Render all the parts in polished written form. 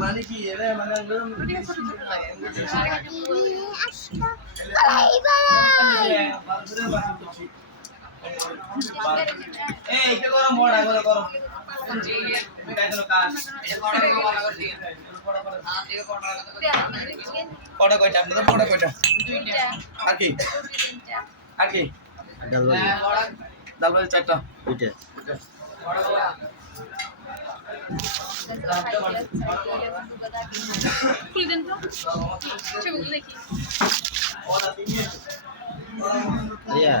মানে কি এরা মানে এই কে গরম বড়া গরম গরম তুমি কাইতো কাজ কটা কয়টা আপনাদের কটা কয়টা দুইটা আর কি আর কি ডাল ভাজি চারটা দুইটা খুলে দেন তো ছবিগুলো দেখি ইয়া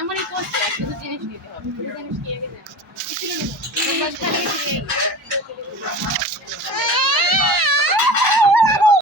এমনই করছে একটা জিনিস নিতে হবে জিনিস কি আগে